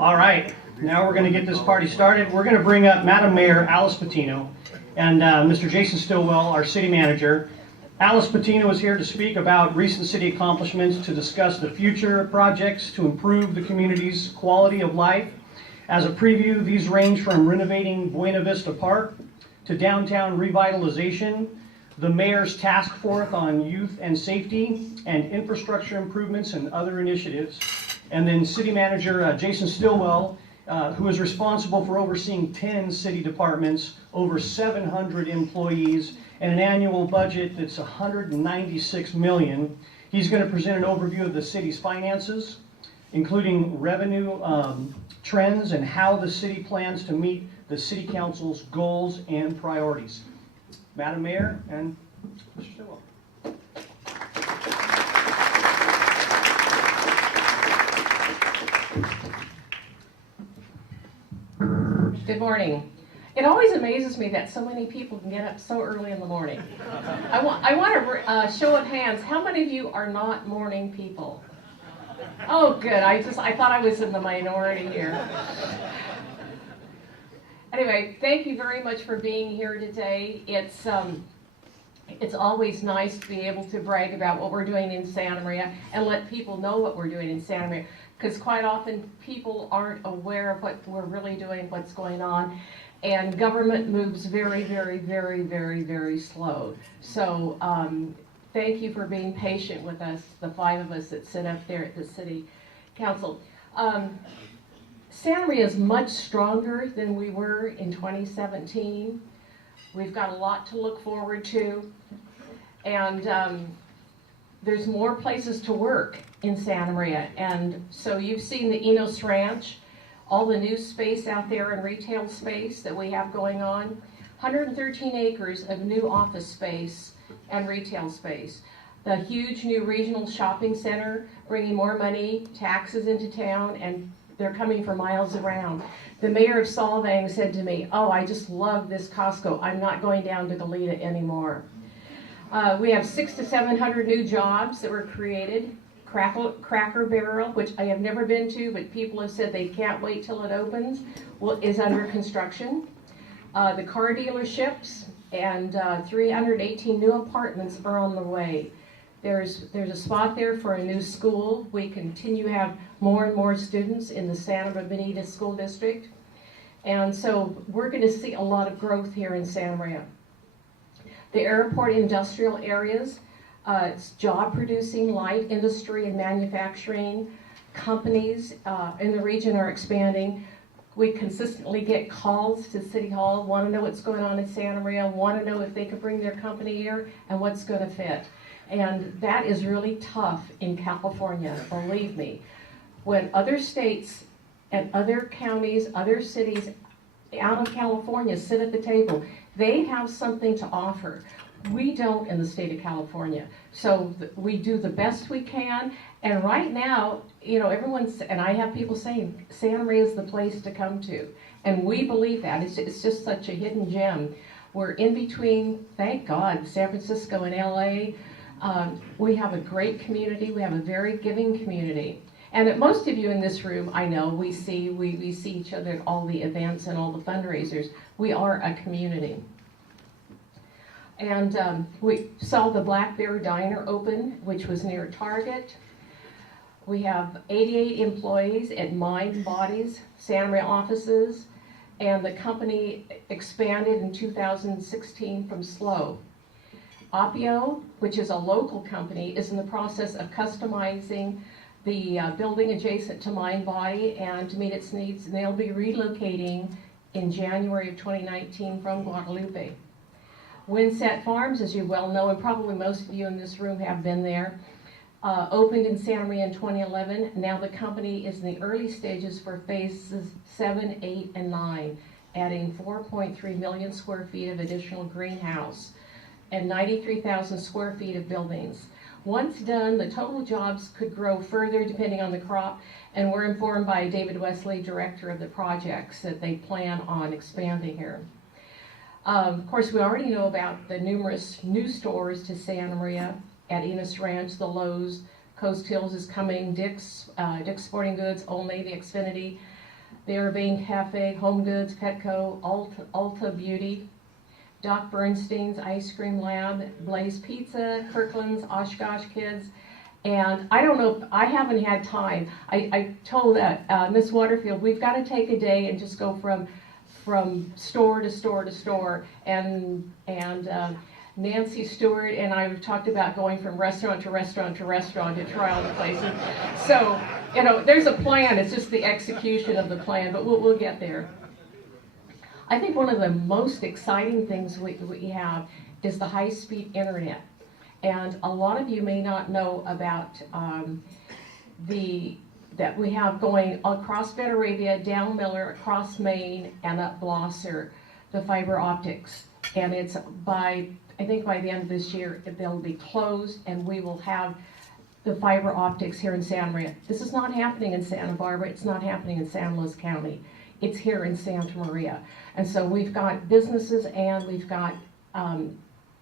All right, now we're going to get this party started. We're going to bring up Madam Mayor Alice Patino and Mr. Jason Stilwell, our city manager. Alice Patino is here to speak about recent city accomplishments, to discuss the future projects to improve the community's quality of life. As a preview, these range from renovating Buena Vista Park to downtown revitalization, the mayor's task force on youth and safety, and infrastructure improvements and other initiatives. And then city manager Jason Stilwell, who is responsible for overseeing 10 city departments, over 700 employees, and an annual budget that's $196 million. He's going to present an overview of the city's finances, including revenue trends and how the city plans to meet the city council's goals and priorities. Madam Mayor and Mr. Stilwell. Good morning. It always amazes me that so many people can get up so early in the morning. I want a show of hands. How many of you are not morning people? Oh, good. I thought I was in the minority here. Anyway, thank you very much for being here today. It's always nice to be able to brag about what we're doing in Santa Maria and let people know what we're doing in Santa Maria, because quite often people aren't aware of what we're really doing, what's going on, and government moves very, very, very, very, very slow. So thank you for being patient with us, the 5 of us that sit up there at the City Council. Santa Maria is much stronger than we were in 2017. We've got a lot to look forward to, and there's more places to work in Santa Maria. And so you've seen the Enos Ranch, all the new space out there and retail space that we have going on, 113 acres of new office space and retail space. The huge new regional shopping center bringing more money, taxes into town, and they're coming for miles around. The mayor of Solvang said to me, "Oh, I just love this Costco. I'm not going down to Goleta anymore." We have 600 to 700 new jobs that were created. Cracker Barrel, which I have never been to, but people have said they can't wait till it opens, is under construction. The car dealerships and 318 new apartments are on the way. There's a spot there for a new school. We continue to have more and more students in the Santa Bonita School District. And so we're going to see a lot of growth here in Santa Maria. The airport industrial areas, it's job producing, light industry and manufacturing. Companies in the region are expanding. We consistently get calls to City Hall, want to know what's going on in Santa Maria, want to know if they could bring their company here and what's going to fit. And that is really tough in California, believe me. When other states and other counties, other cities out of California sit at the table, they have something to offer. We don't in the state of California. So we do the best we can. And right now, everyone's, and I have people saying, Santa Maria is the place to come to. And we believe that. It's just such a hidden gem. We're in between, thank God, San Francisco and LA. We have a great community. We have a very giving community. And most of you in this room, I know, we see each other at all the events and all the fundraisers. We are a community. And we saw the Black Bear Diner open, which was near Target. We have 88 employees at Mind Bodies, Santa Maria offices, and the company expanded in 2016 from SLO. Appio, which is a local company, is in the process of customizing the building adjacent to Mind Body and to meet its needs, and they'll be relocating in January of 2019 from Guadalupe. Windset Farms, as you well know, and probably most of you in this room have been there, opened in Santa Maria in 2011. Now the company is in the early stages for phases 7, 8, and 9, adding 4.3 million square feet of additional greenhouse and 93,000 square feet of buildings. Once done, the total jobs could grow further depending on the crop, and we're informed by David Wesley, director of the projects, that they plan on expanding here. Of course, we already know about the numerous new stores to Santa Maria at Enos Ranch, the Lowe's, Coast Hills is coming, Dick's Sporting Goods, Old Navy, Xfinity, The Urbane Cafe, Home Goods, Petco, Ulta Beauty, Doc Bernstein's Ice Cream Lab, Blaze Pizza, Kirkland's, Oshkosh Kids, and I don't know, I haven't had time. I told Miss Waterfield, we've got to take a day and just go from store to store to store, and Nancy Stewart and I have talked about going from restaurant to restaurant to restaurant to try all the places. So, you know, there's a plan, it's just the execution of the plan, but we'll get there. I think one of the most exciting things we have is the high-speed internet. And a lot of you may not know about that we have going across Betaravia, down Miller, across Maine, and up Blosser, the fiber optics. And it's I think by the end of this year, they'll be closed, and we will have the fiber optics here in Santa Maria. This is not happening in Santa Barbara. It's not happening in San Luis County. It's here in Santa Maria. And so we've got businesses and we've got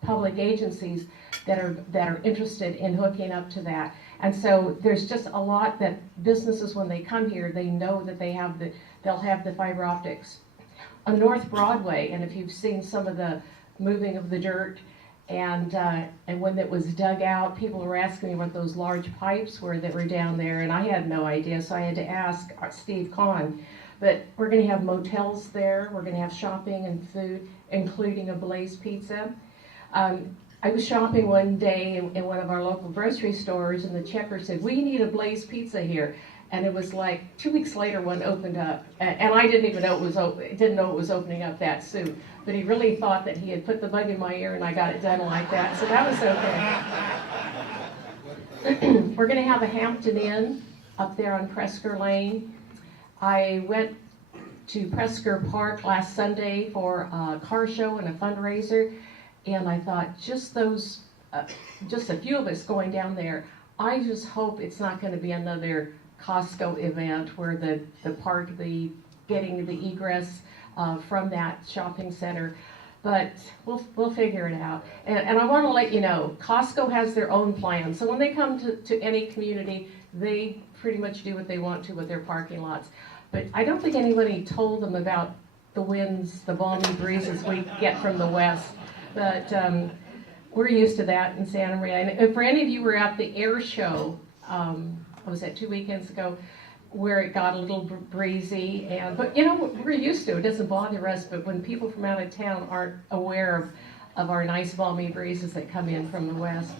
public agencies that are interested in hooking up to that. And so there's just a lot that businesses, when they come here, they know that they'll have the fiber optics. On North Broadway, and if you've seen some of the moving of the dirt, and when it was dug out, people were asking me what those large pipes were that were down there, and I had no idea, so I had to ask Steve Kahn. But we're going to have motels there, we're going to have shopping and food, including a Blaze Pizza. I was shopping one day in one of our local grocery stores, and the checker said, "We need a Blaze Pizza here." And it was like 2 weeks later, one opened up, and I didn't even know didn't know it was opening up that soon. But he really thought that he had put the bug in my ear, and I got it done like that, so that was okay. We're going to have a Hampton Inn up there on Presker Lane. I went to Presker Park last Sunday for a car show and a fundraiser, and I thought, just a few of us going down there, I just hope it's not going to be another Costco event where getting the egress from that shopping center, but we'll figure it out. And I want to let you know, Costco has their own plan. So when they come to any community, they pretty much do what they want to with their parking lots. But I don't think anybody told them about the winds, the balmy breezes we get from the west. But we're used to that in Santa Maria. And for any of you who were at the air show, was that 2 weekends ago, where it got a little breezy, but you know, we're used to it. It doesn't bother us, but when people from out of town aren't aware of our nice balmy breezes that come in from the west.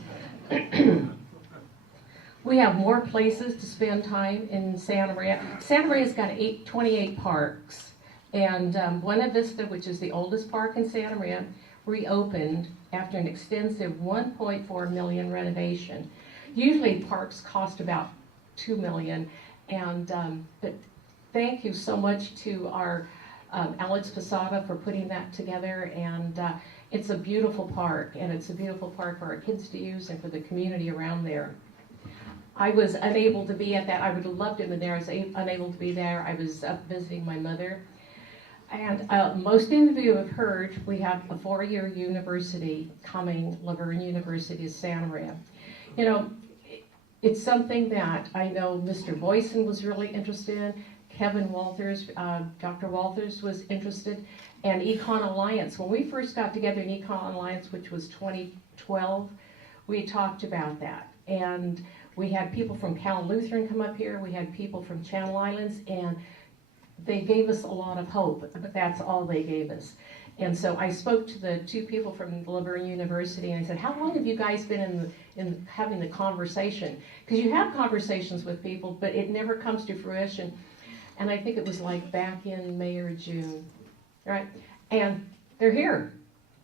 We have more places to spend time in Santa Maria. Santa Maria's got 28 parks, and Buena Vista, which is the oldest park in Santa Maria, reopened after an extensive $1.4 million renovation. Usually parks cost about $2 million, and but thank you so much to our Alex Posada for putting that together, and it's a beautiful park, and it's a beautiful park for our kids to use and for the community around there. I was unable to be at that. I would have loved to have been there. I was unable to be there. I was up visiting my mother. And most of you have heard we have a 4-year university coming, Laverne University of Santa Maria. You know, it's something that I know Mr. Boyson was really interested in, Kevin Walters, Dr. Walters was interested, and Econ Alliance. When we first got together in Econ Alliance, which was 2012, we talked about that. And we had people from Cal Lutheran come up here, we had people from Channel Islands, and they gave us a lot of hope, but that's all they gave us. And so I spoke to the 2 people from Laverne University, and I said, how long have you guys been in having the conversation? Because you have conversations with people, but it never comes to fruition. And I think it was like back in May or June, right? And they're here.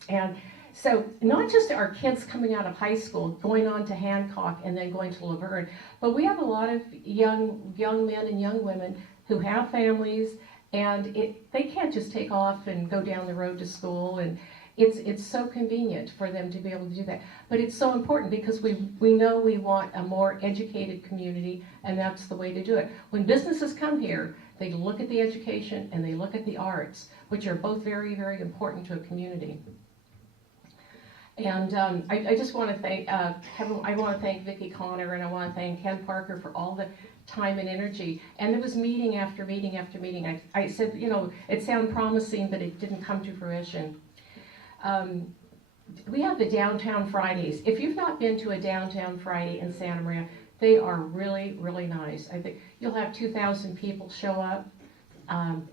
And so not just our kids coming out of high school, going on to Hancock and then going to Laverne, but we have a lot of young men and young women who have families, and they can't just take off and go down the road to school, and it's so convenient for them to be able to do that. But it's so important because we know we want a more educated community, and that's the way to do it. When businesses come here, they look at the education and they look at the arts, which are both very, very important to a community. And I just want to thank Kevin. I want to thank Vicki Connor, and I want to thank Ken Parker for all the time and energy. And it was meeting after meeting after meeting. I said, you know, it sounded promising, but it didn't come to fruition. We have the Downtown Fridays. If you've not been to a Downtown Friday in Santa Maria, they are really, really nice. I think you'll have 2,000 people show up,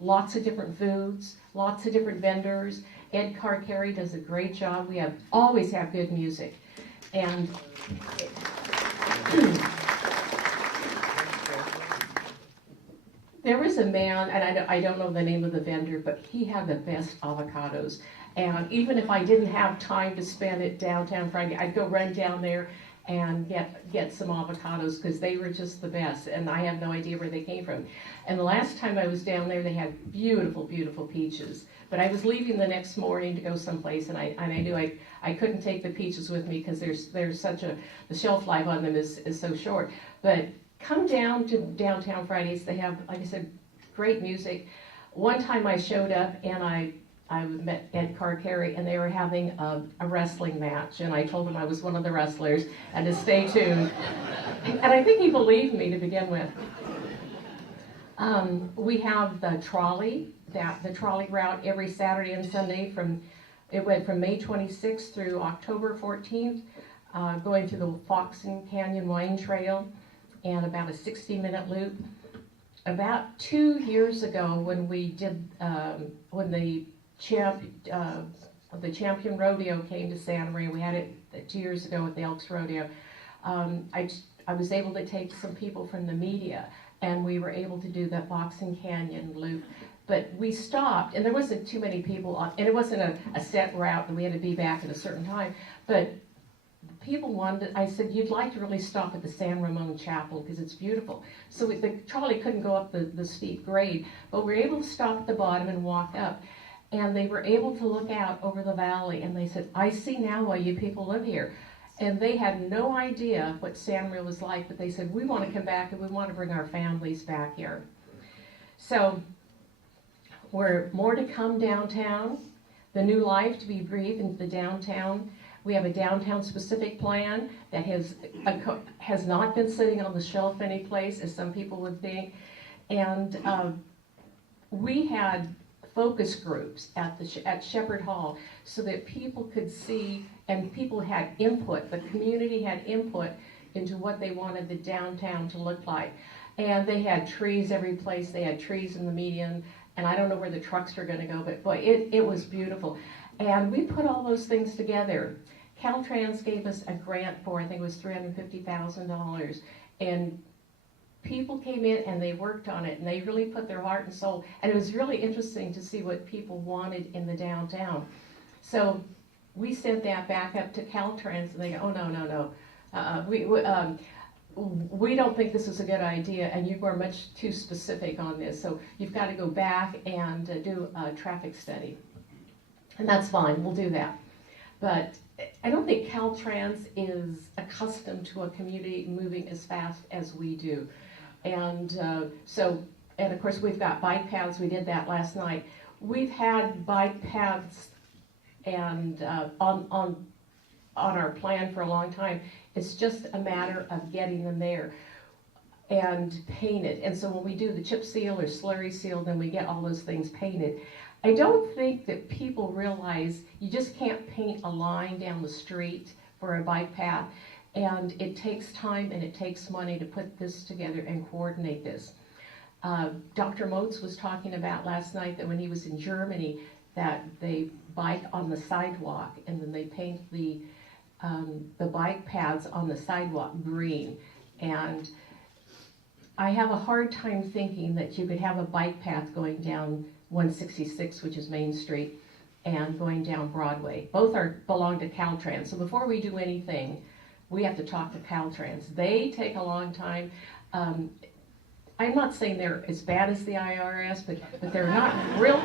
lots of different foods, lots of different vendors. Ed Carcari does a great job. We always have good music. And there was a man, and I don't know the name of the vendor, but he had the best avocados. And even if I didn't have time to spend at Downtown Friday, I'd go run down there and get some avocados because they were just the best. And I have no idea where they came from. And the last time I was down there, they had beautiful, beautiful peaches. But I was leaving the next morning to go someplace, and I knew I couldn't take the peaches with me because there's such the shelf life on them is so short. But come down to Downtown Fridays. They have, like I said, great music. One time I showed up and I met Ed Carcari, and they were having a wrestling match, and I told him I was one of the wrestlers and to stay tuned. And I think he believed me to begin with. We have the trolley route every Saturday and Sunday it went from May 26th through October 14th, going through the Fox and Canyon Wine Trail, and about a 60-minute loop. About 2 years ago, when we did, when the Champion Rodeo came to Santa Maria, we had it 2 years ago at the Elks Rodeo, I was able to take some people from the media, and we were able to do the Fox and Canyon loop. But we stopped, and there wasn't too many people on, and it wasn't a set route that we had to be back at a certain time, but people wanted, I said, you'd like to really stop at the San Ramon Chapel because it's beautiful. So the trolley couldn't go up the steep grade, but we were able to stop at the bottom and walk up. And they were able to look out over the valley, and they said, I see now why you people live here. And they had no idea what Santa Maria was like, but they said, we want to come back and we want to bring our families back here. So we're more to come downtown, the new life to be breathed into the downtown. We have a downtown specific plan that has not been sitting on the shelf any place, as some people would think. And we had focus groups at Shepherd Hall so that people could see, and people had input, the community had input into what they wanted the downtown to look like. And they had trees every place, they had trees in the median, and I don't know where the trucks are gonna go, but boy, it was beautiful. And we put all those things together. Caltrans gave us a grant for, I think it was $350,000, and people came in and they worked on it, and they really put their heart and soul, and it was really interesting to see what people wanted in the downtown. So we sent that back up to Caltrans, and they go, oh, no, we don't think this is a good idea, and you were much too specific on this, so you've got to go back and do a traffic study. And that's fine, we'll do that. But I don't think Caltrans is accustomed to a community moving as fast as we do. And and of course we've got bike paths, we did that last night. We've had bike paths and on our plan for a long time. It's just a matter of getting them there and painted. And so when we do the chip seal or slurry seal, then we get all those things painted. I don't think that people realize you just can't paint a line down the street for a bike path, and it takes time and it takes money to put this together and coordinate this. Dr. Motz was talking about last night that when he was in Germany, that they bike on the sidewalk and then they paint the bike paths on the sidewalk green. And I have a hard time thinking that you could have a bike path going down 166, which is Main Street, and going down Broadway. Both belong to Caltrans. So before we do anything, we have to talk to Caltrans. They take a long time. I'm not saying they're as bad as the IRS, but they're not real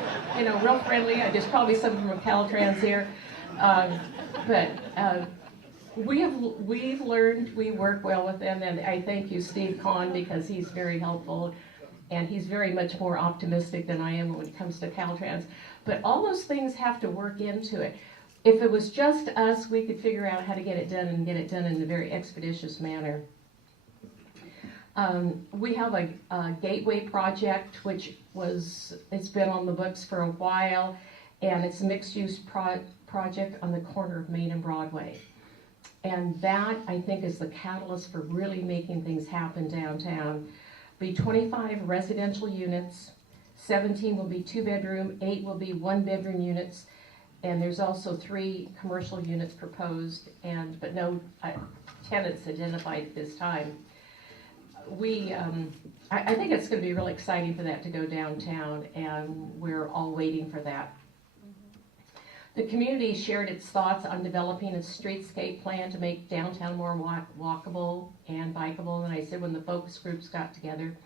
friendly. There's probably someone from Caltrans here. We've learned we work well with them, and I thank you, Steve Kahn, because he's very helpful, and he's very much more optimistic than I am when it comes to Caltrans. But all those things have to work into it. if it was just us, we could figure out how to get it done and get it done in a very expeditious manner. We have a gateway project, which it's been on the books for a while, and it's a mixed-use project on the corner of Main and Broadway. And that, I think, is the catalyst for really making things happen downtown. Be 25 residential units, 17 will be 2-bedroom, 8 will be 1-bedroom units, and there's also 3 commercial units proposed, but no tenants identified at this time. I think it's going to be really exciting for that to go downtown, and we're all waiting for that. The community shared its thoughts on developing a streetscape plan to make downtown more walkable and bikeable, and I said when the focus groups got together.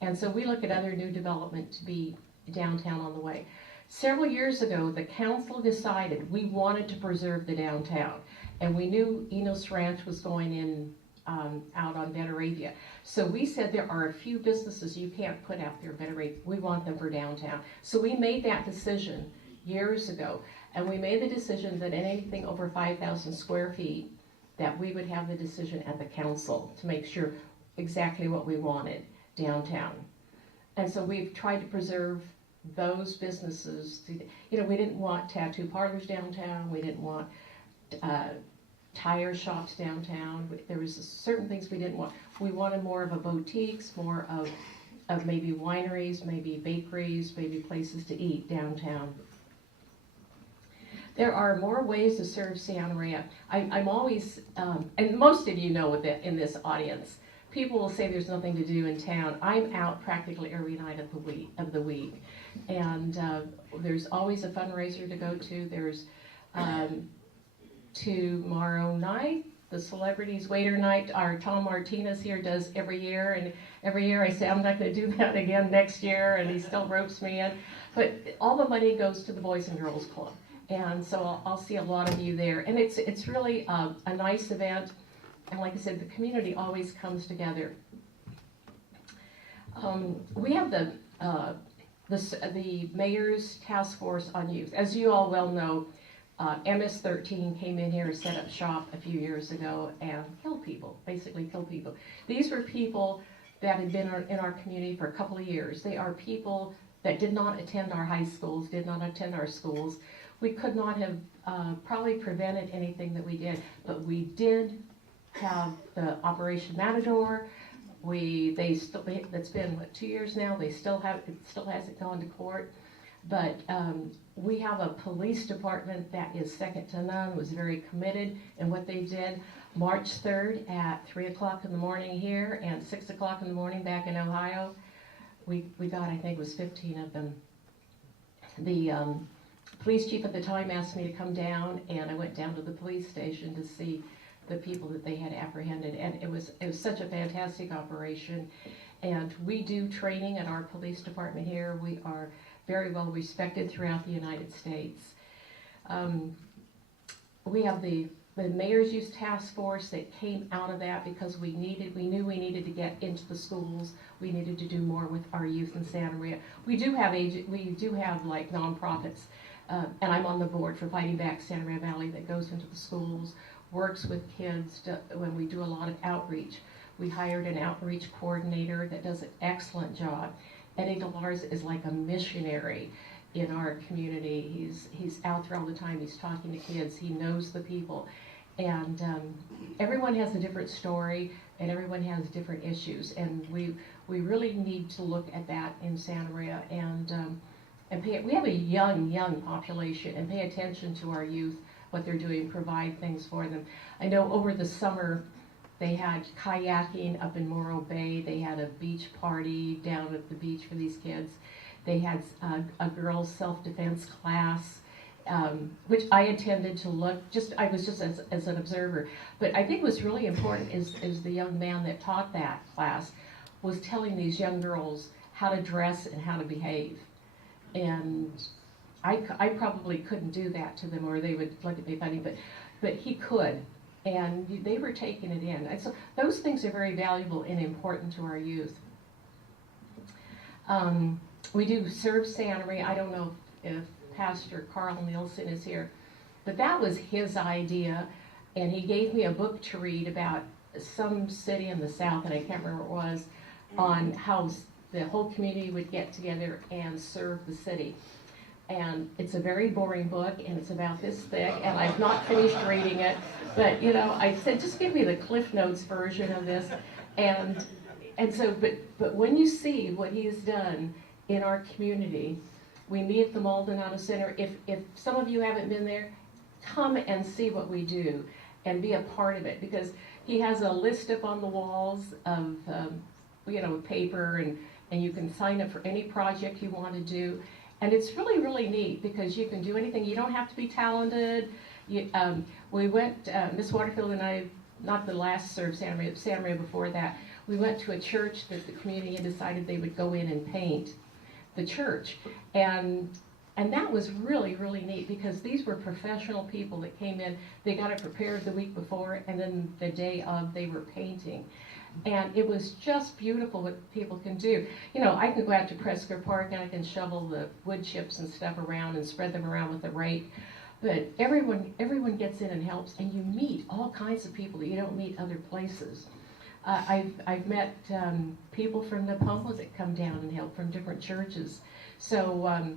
And so we look at other new development to be downtown on the way. Several years ago, the council decided we wanted to preserve the downtown, and we knew Enos Ranch was going in out on Veteravia. So we said there are a few businesses you can't put out there, Veteravia. We want them for downtown. So we made that decision years ago, and we made the decision that anything over 5,000 square feet, that we would have the decision at the council to make sure exactly what we wanted downtown. And so we've tried to preserve those businesses. We didn't want tattoo parlors downtown. We didn't want tire shops downtown. There was certain things we didn't want. We wanted more of a boutiques, more of maybe wineries, maybe bakeries, maybe places to eat downtown. There are more ways to serve Santa Maria. I'm always, and most of you know in this audience, people will say there's nothing to do in town. I'm out practically every night of the week. And there's always a fundraiser to go to. There's tomorrow night, the Celebrities Waiter Night, our Tom Martinez here does every year. And every year I say, I'm not going to do that again next year, and he still ropes me in. But all the money goes to the Boys and Girls Club. And so I'll see a lot of you there. And it's really a nice event. And like I said, the community always comes together. We have the Mayor's Task Force on Youth. As you all well know, MS-13 came in here and set up shop a few years ago and basically killed people. These were people that had been in our community for a couple of years. They are people that did not attend our high schools, did not attend our schools. We could not have probably prevented anything that we did, but we did have the Operation Matador. It's been 2 years now. It still hasn't gone to court, but we have a police department that is second to none. Was very committed in what they did. March 3rd at 3 o'clock in the morning here and 6 o'clock in the morning back in Ohio. We got, I think it was 15 of them. The police chief at the time asked me to come down, and I went down to the police station to see the people that they had apprehended, and it was such a fantastic operation. And we do training at our police department here. We are very well respected throughout the United States. We have the Mayor's Youth Task Force that came out of that because we knew we needed to get into the schools. We needed to do more with our youth in Santa Maria. We do have like nonprofits, and I'm on the board for Fighting Back Santa Maria Valley that goes into the schools, works with kids when we do a lot of outreach. We hired an outreach coordinator that does an excellent job. Eddie Delars is like a missionary in our community. He's out there all the time. He's talking to kids. He knows the people. And everyone has a different story, and everyone has different issues. And we really need to look at that in Santa Maria and we have a young population, and pay attention to our youth, what they're doing, provide things for them. I know over the summer they had kayaking up in Morro Bay. They had a beach party down at the beach for these kids. They had a girls' self-defense class, which I attended to look. I was just as an observer. But I think what's really important is the young man that taught that class was telling these young girls how to dress and how to behave. And I probably couldn't do that to them, or they would look at me funny, but he could. And they were taking it in. And so those things are very valuable and important to our youth. We do serve Santa Maria. I don't know if Pastor Carl Nielsen is here, But that was his idea, and he gave me a book to read about some city in the South, and I can't remember what it was, on how the whole community would get together and serve the city. And it's a very boring book, and it's about this thick, and I've not finished reading it, but you know, I said, just give me the Cliff Notes version of this. And so, but when you see what he has done in our community, we meet at the Maldonado Center. If some of you haven't been there, come and see what we do and be a part of it, because he has a list up on the walls of, you know, paper, and you can sign up for any project you want to do. And it's really, really neat because you can do anything. You don't have to be talented. We went, Miss Waterfield and I, not the last serve Santa Maria before that, we went to a church that the community had decided they would go in and paint the church. And that was really, really neat because these were professional people that came in. They got it prepared the week before, and then the day of they were painting. And it was just beautiful what people can do. You know, I can go out to Prescott Park and I can shovel the wood chips and stuff around and spread them around with a rake. But everyone gets in and helps, and you meet all kinds of people that you don't meet other places. I've met people from Nepomuk that come down and help from different churches. So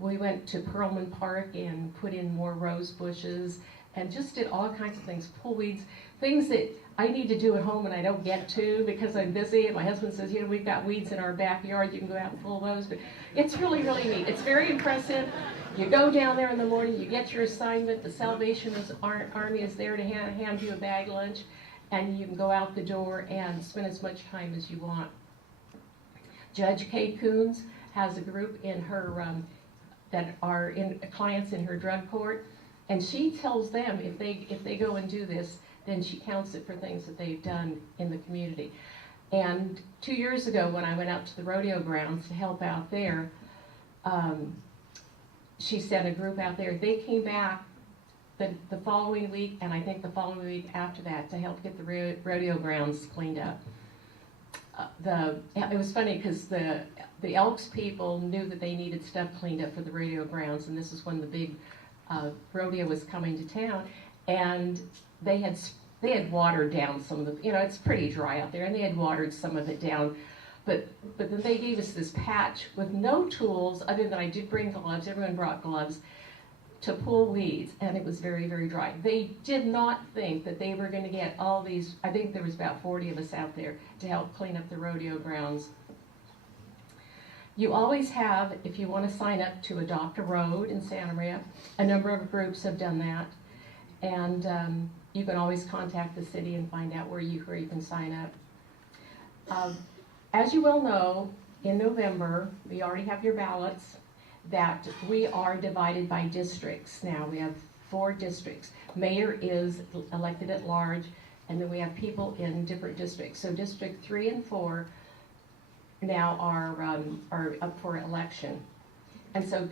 we went to Perlman Park and put in more rose bushes and just did all kinds of things, pull weeds, things that I need to do at home and I don't get to because I'm busy. And my husband says, you know, we've got weeds in our backyard, you can go out and pull those. But it's really, really neat. It's very impressive. You go down there in the morning, you get your assignment, the Salvation Army is there to hand you a bag lunch, and you can go out the door and spend as much time as you want. Judge Kay Coons has a group in her that are clients in her drug court, and she tells them if they go and do this, then she counts it for things that they've done in the community. And 2 years ago, when I went out to the rodeo grounds to help out there, she sent a group out there. They came back the following week, and I think the following week after that, to help get the rodeo grounds cleaned up. It was funny because the Elks people knew that they needed stuff cleaned up for the rodeo grounds, and this is when the big rodeo was coming to town, and they had watered down some of the, you know, it's pretty dry out there, and they had watered some of it down, but then they gave us this patch with no tools other than I did bring gloves. Everyone brought gloves to pull weeds, and it was very, very dry. They did not think that they were going to get all these. I think there was about 40 of us out there to help clean up the rodeo grounds. You always have, if you want to sign up to adopt a road in Santa Maria, a number of groups have done that, and you can always contact the city and find out where you can sign up. As you well know, in November, we already have your ballots, that we are divided by districts now. We have 4 districts. Mayor is elected at large, and then we have people in different districts. So District 3 and 4 now are up for election. And so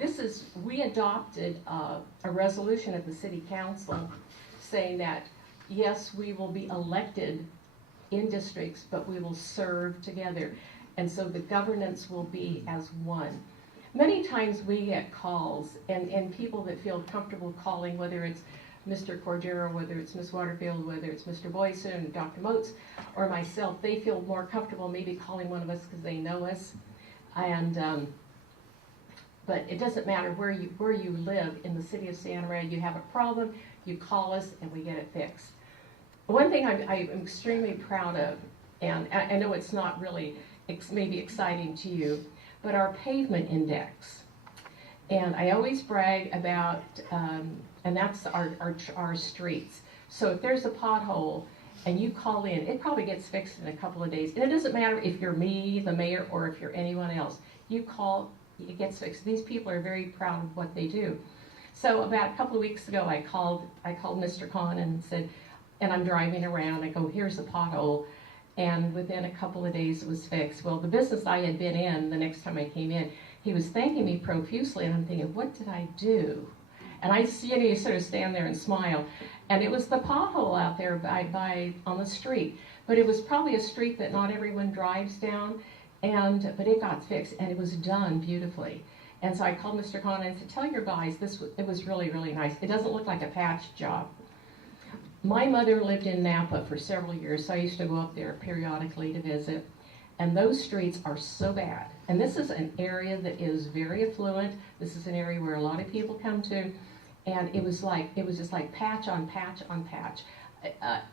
we adopted a resolution at the City Council saying that, yes, we will be elected in districts, but we will serve together. And so the governance will be as one. Many times we get calls, and people that feel comfortable calling, whether it's Mr. Cordero, whether it's Ms. Waterfield, whether it's Mr. Boyson, Dr. Motes, or myself, they feel more comfortable maybe calling one of us because they know us. And but it doesn't matter where you live in the city of Santa Maria. You have a problem, you call us, and we get it fixed. One thing I'm extremely proud of, and I know it's not really maybe exciting to you, but our pavement index. And I always brag about, and that's our streets. So if there's a pothole and you call in, it probably gets fixed in a couple of days. And it doesn't matter if you're me, the mayor, or if you're anyone else. You call, it gets fixed. These people are very proud of what they do. So about a couple of weeks ago, I called Mr. Kahn and said, and I'm driving around, I go, here's the pothole. And within a couple of days, it was fixed. Well, the business I had been in, the next time I came in, he was thanking me profusely, and I'm thinking, what did I do? And I see you sort of stand there and smile. And it was the pothole out there on the street. But it was probably a street that not everyone drives down, but it got fixed, and it was done beautifully. And so I called Mr. Khan and said, tell your guys, it was really, really nice. It doesn't look like a patch job. My mother lived in Napa for several years, so I used to go up there periodically to visit. And those streets are so bad. And this is an area that is very affluent. This is an area where a lot of people come to. And it was just like patch on patch on patch.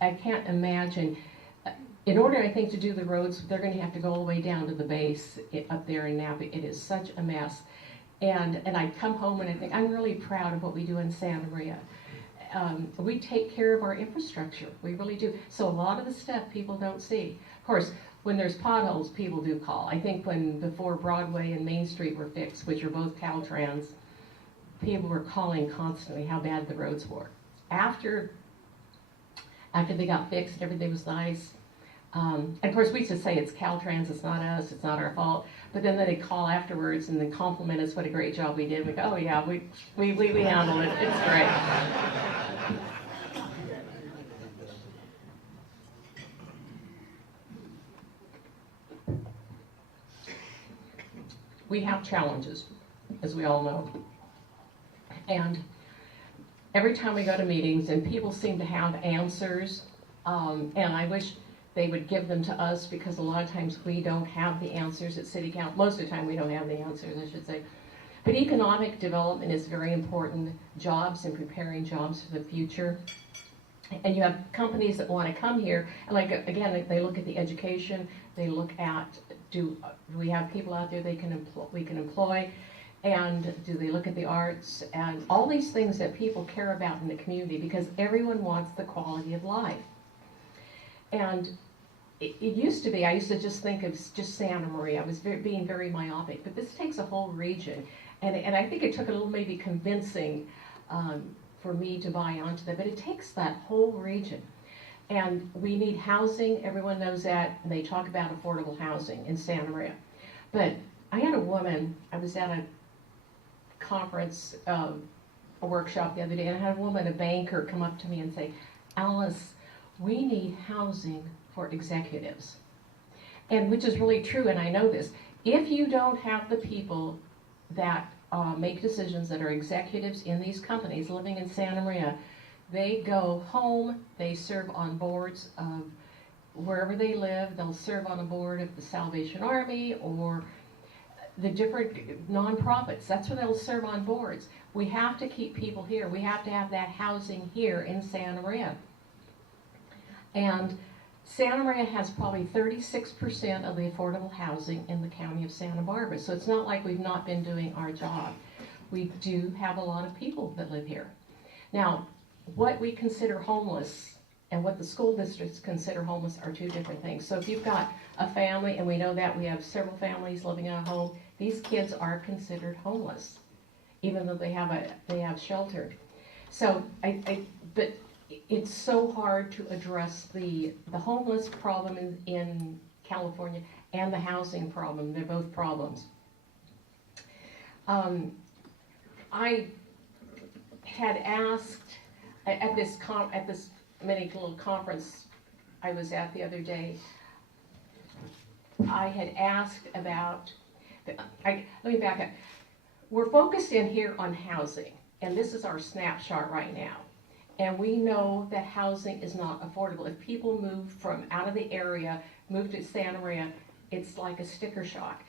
I can't imagine. In order, I think, to do the roads, they're going to have to go all the way down to the base up there in Napa. It is such a mess. And I come home and I think, I'm really proud of what we do in Santa Maria. We take care of our infrastructure. We really do. So a lot of the stuff people don't see. Of course, when there's potholes, people do call. I think before Broadway and Main Street were fixed, which are both Caltrans, people were calling constantly how bad the roads were. After they got fixed and everything was nice, and of course we used to say it's Caltrans, it's not us, it's not our fault. But then they'd call afterwards and then compliment us what a great job we did. We go, oh yeah, we handled it. It's great. We have challenges, as we all know. And every time we go to meetings, and people seem to have answers, and I wish they would give them to us, because a lot of times we don't have the answers at City Council. Most of the time we don't have the answers, I should say. But economic development is very important. Jobs and preparing jobs for the future. And you have companies that want to come here, and again, they look at the education, they look at, do we have people out there we can employ, and do they look at the arts, and all these things that people care about in the community, because everyone wants the quality of life. And it used to be, I used to just think of just Santa Maria. I was being very myopic, but this takes a whole region. And I think it took a little maybe convincing for me to buy onto that, but it takes that whole region. And we need housing, everyone knows that, and they talk about affordable housing in Santa Maria. But I had a woman, I was at a conference, a workshop the other day, and I had a woman, a banker, come up to me and say, Alice, we need housing for executives. And which is really true, and I know this. If you don't have the people that make decisions, that are executives in these companies living in Santa Maria, they go home, they serve on boards of wherever they live. They'll serve on a board of the Salvation Army or the different nonprofits. That's where they'll serve on boards. We have to keep people here. We have to have that housing here in Santa Maria. And Santa Maria has probably 36% of the affordable housing in the county of Santa Barbara. So it's not like we've not been doing our job. We do have a lot of people that live here. Now, what we consider homeless and what the school districts consider homeless are two different things. So if you've got a family, and we know that we have several families living in a home, these kids are considered homeless, even though they have shelter. So but it's so hard to address the homeless problem in California and the housing problem. They're both problems. I had asked at this mini little conference I was at the other day, I had asked about, let me back up. We're focused in here on housing, and this is our snapshot right now. And we know that housing is not affordable. If people move from out of the area, move to Santa Maria, it's like a sticker shock.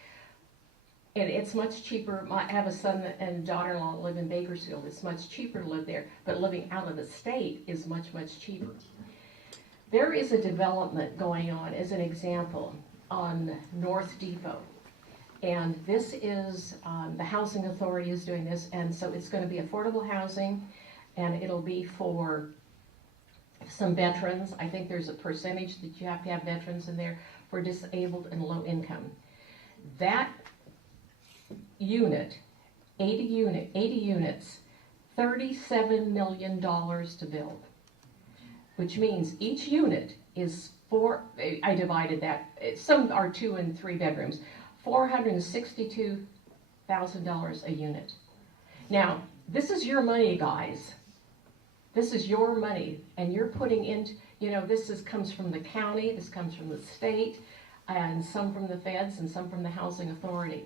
And it's much cheaper. I have a son and daughter-in-law live in Bakersfield. It's much cheaper to live there, but living out of the state is much, much cheaper. There is a development going on, as an example, on North Depot. And this is, the Housing Authority is doing this, and so it's going to be affordable housing, and it'll be for some veterans. I think there's a percentage that you have to have veterans in there, for disabled and low income. That unit, 80 units, $37 million to build, which means each unit is I divided that, some are 2 and 3 bedrooms, $462,000 a unit. Now, this is your money, guys. This is your money, and you're putting in, this comes from the county, this comes from the state, and some from the feds, and some from the Housing Authority.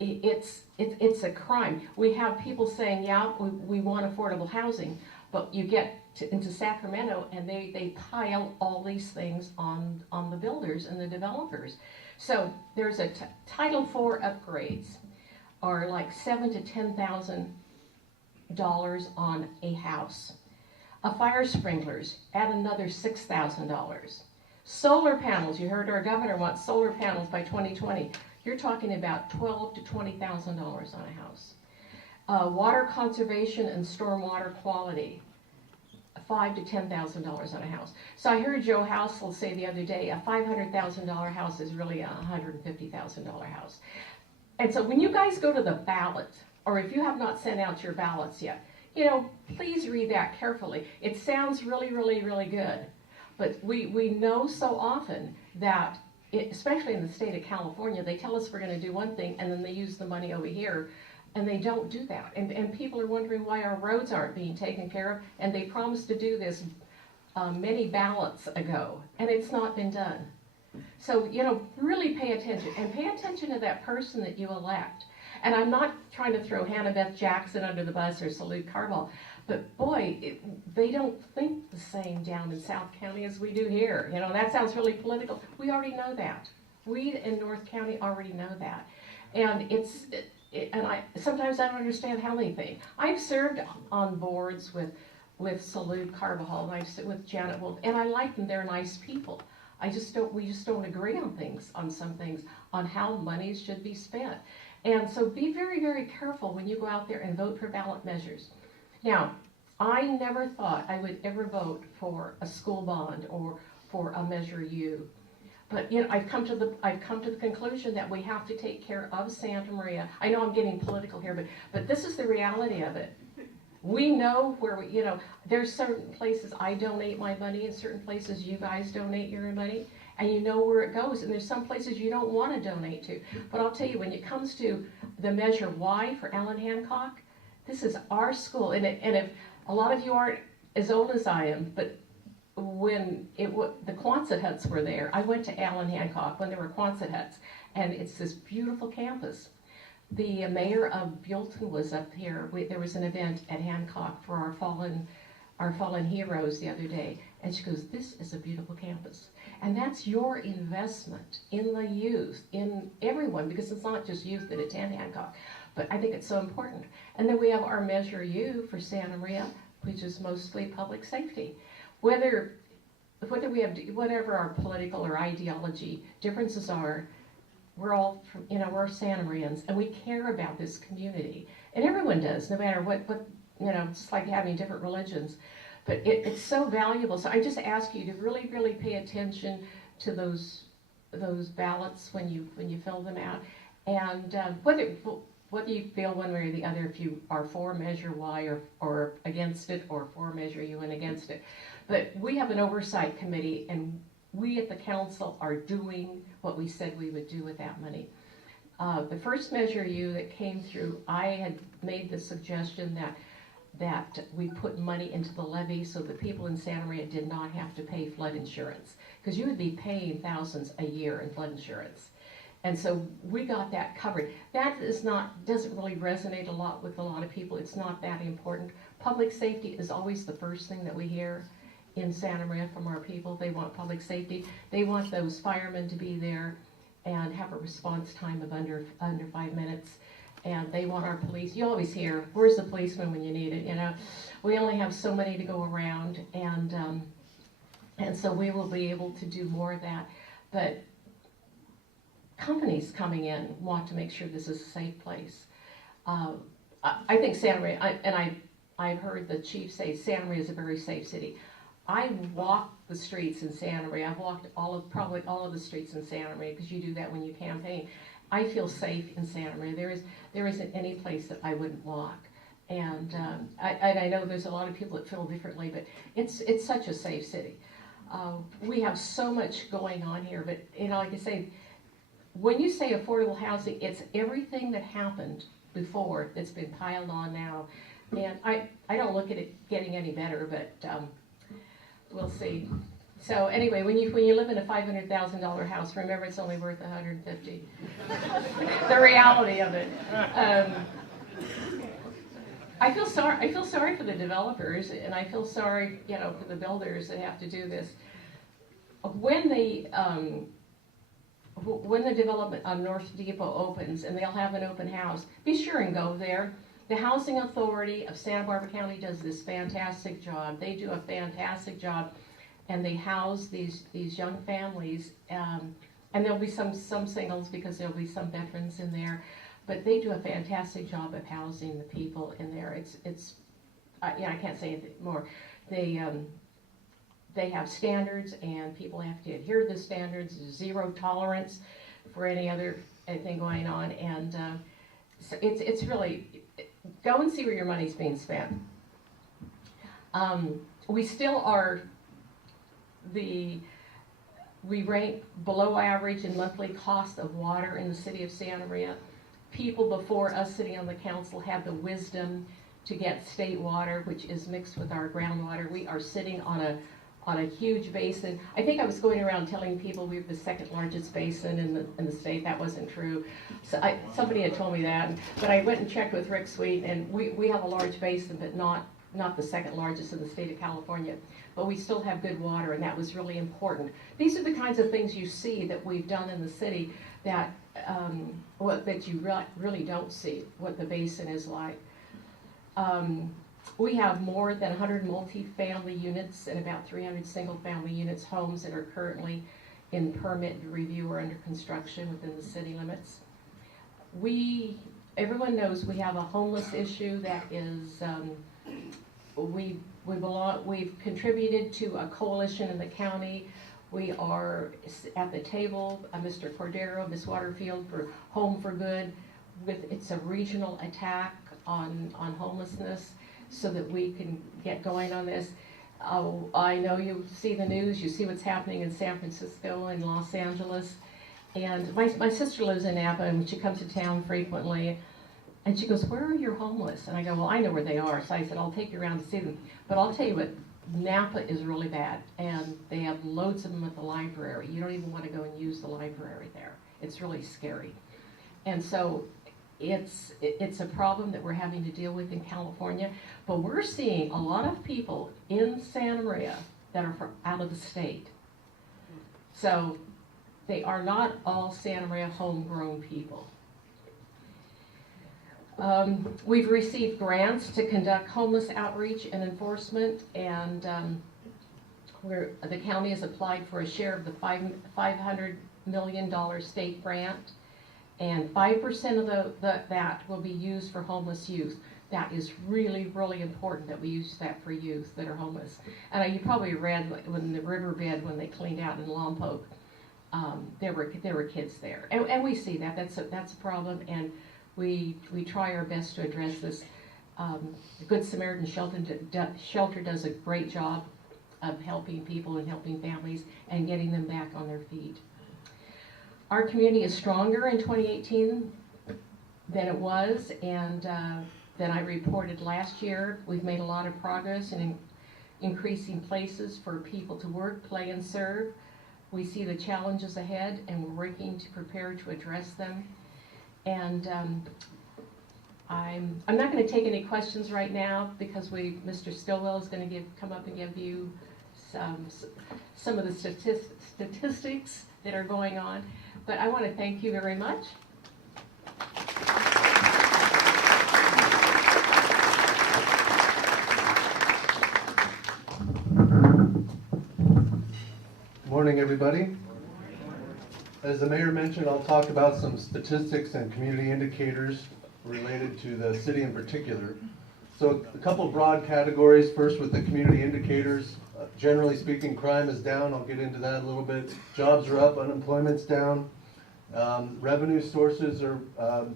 it's a crime. We have people saying, yeah, we want affordable housing, but you get into Sacramento and they pile all these things on the builders and the developers. So there's a Title IV upgrades are like $7,000 to $10,000 on a house. A fire sprinklers add another $6,000. Solar panels, you heard our governor wants solar panels by 2020. You're talking about $12,000 to $20,000 on a house. Water conservation and stormwater quality, $5,000 to $10,000 on a house. So I heard Joe Housel say the other day, a $500,000 house is really a $150,000 house. And so when you guys go to the ballot, or if you have not sent out your ballots yet, please read that carefully. It sounds really, really, really good. But we know so often that, especially in the state of California, they tell us we're going to do one thing and then they use the money over here and they don't do that. And people are wondering why our roads aren't being taken care of, and they promised to do this many ballots ago, and it's not been done. So, really pay attention, and pay attention to that person that you elect. And I'm not trying to throw Hannah Beth Jackson under the bus or salute Carball, but boy, they don't think the same down in South County as we do here. That sounds really political. We already know that. We in North County already know that. And sometimes I don't understand how they think. I've served on boards with Salute Carbajal, and I've sit with Janet Wolf, and I like them. They're nice people. We just don't agree on some things, on how monies should be spent. And so be very, very careful when you go out there and vote for ballot measures. Now, I never thought I would ever vote for a school bond or for a Measure U. But I've come to the conclusion that we have to take care of Santa Maria. I know I'm getting political here, but this is the reality of it. We know where there's certain places I donate my money, and certain places you guys donate your money, and you know where it goes. And there's some places you don't want to donate to. But I'll tell you, when it comes to the Measure Y for Allen Hancock, this is our school. And if a lot of you aren't as old as I am, but when the Quonset huts were there, I went to Allen Hancock when there were Quonset huts, and it's this beautiful campus. The mayor of Buellton was up here. There was an event at Hancock for our fallen heroes the other day, and she goes, "This is a beautiful campus." And that's your investment in the youth, in everyone, because it's not just youth that attend Hancock, but I think it's so important. And then we have our Measure U for Santa Maria, which is mostly public safety. Whether we have, whatever our political or ideology differences are, we're all, we're Santa Marians, and we care about this community. And everyone does, no matter what just like having different religions. But it's so valuable. So I just ask you to really, really pay attention to those ballots when you fill them out. And whether you feel one way or the other, if you are for Measure Y or against it, or for Measure U and against it. But we have an oversight committee, and we at the council are doing what we said we would do with that money. The first Measure U that came through, I had made the suggestion that we put money into the levy so that people in Santa Maria did not have to pay flood insurance, because you would be paying thousands a year in flood insurance. And so we got that covered. That doesn't really resonate a lot with a lot of people. It's not that important. Public safety is always the first thing that we hear in Santa Maria from our people. They want public safety. They want those firemen to be there and have a response time of under 5 minutes. And they want our police. You always hear, "Where's the policeman when you need it?" We only have so many to go around, and so we will be able to do more of that. But companies coming in want to make sure this is a safe place. I think Santa Maria, I've heard the chief say Santa Maria is a very safe city. I walk the streets in Santa Maria. I've walked probably all of the streets in Santa Maria, because you do that when you campaign. I feel safe in Santa Maria. There isn't any place that I wouldn't walk. And I know there's a lot of people that feel differently, but it's such a safe city. We have so much going on here, but like I say, when you say affordable housing, it's everything that happened before that's been piled on now. And I don't look at it getting any better, but we'll see. So anyway, when you live in a $500,000 house, remember it's only worth 150. The reality of it. I feel sorry for the developers, and I feel sorry, for the builders that have to do this. When the development on North Depot opens, and they'll have an open house, be sure and go there. The Housing Authority of Santa Barbara County does this fantastic job. They do a fantastic job, and they house these young families, and there'll be some singles because there'll be some veterans in there, but they do a fantastic job of housing the people in there. I can't say anything more. They have standards, and people have to adhere to the standards. There's zero tolerance for any other thing going on, and so it's really, go and see where your money's being spent. We still are we rank below average in monthly cost of water in the city of Santa Maria. People before us sitting on the council had the wisdom to get state water, which is mixed with our groundwater. We are sitting on a huge basin. I think I was going around telling people we were the second largest basin in the state. That wasn't true. So somebody had told me that, but I went and checked with Rick Sweet, and we have a large basin, but not the second largest in the state of California. But we still have good water, and that was really important. These are the kinds of things you see that we've done in the city that you really don't see what the basin is like. We have more than 100 multi-family units and about 300 single-family units, homes that are currently in permit review or under construction within the city limits. Everyone knows we have a homeless issue that is, we've contributed to a coalition in the county. We are at the table, Mr. Cordero, Ms. Waterfield for Home for Good. It's a regional attack on homelessness so that we can get going on this. I know you see the news, you see what's happening in San Francisco and Los Angeles. And my sister lives in Napa, and she comes to town frequently. And she goes, "Where are your homeless?" And I go, "Well, I know where they are." So I said, "I'll take you around to see them." But I'll tell you what, Napa is really bad, and they have loads of them at the library. You don't even want to go and use the library there. It's really scary. And so it's a problem that we're having to deal with in California. But we're seeing a lot of people in Santa Maria that are from out of the state. So they are not all Santa Maria homegrown people. We've received grants to conduct homeless outreach and enforcement, and the county has applied for a share of the $500 million state grant, and 5% of that will be used for homeless youth. That is really, really important that we use that for youth that are homeless. And you probably read when the riverbed, when they cleaned out in Lompoc, there were kids there, and we see that. That's a problem, and we try our best to address this. The Good Samaritan Shelter does a great job of helping people and helping families and getting them back on their feet. Our community is stronger in 2018 than it was, and than I reported last year. We've made a lot of progress in increasing places for people to work, play, and serve. We see the challenges ahead, and we're working to prepare to address them. And I'm not going to take any questions right now because Mr. Stilwell is going to come up and give you some of the statistics that are going on. But I want to thank you very much. Good morning, everybody. As the mayor mentioned, I'll talk about some statistics and community indicators related to the city in particular. So a couple broad categories. First, with the community indicators. Generally speaking, crime is down. I'll get into that a little bit. Jobs are up, unemployment's down. Revenue sources are